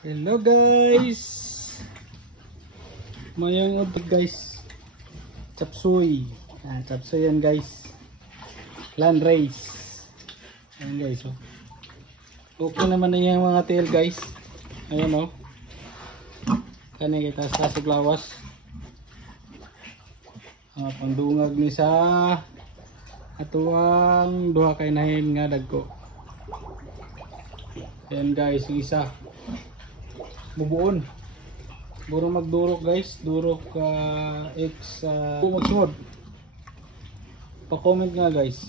Hello guys. Mayong udog guys. Chapsuy. Chapsuy yan guys. Land race. Ayan guys oh. Okay naman na yung mga tail guys. Ayan oh. Kani kita sa siglawas. Pandungag ni sa atuang duha kay nahin nga dagko. Ayan guys, yung isa mubuon. Buro magdurok guys, durok X magsunod. Pa-comment nga guys.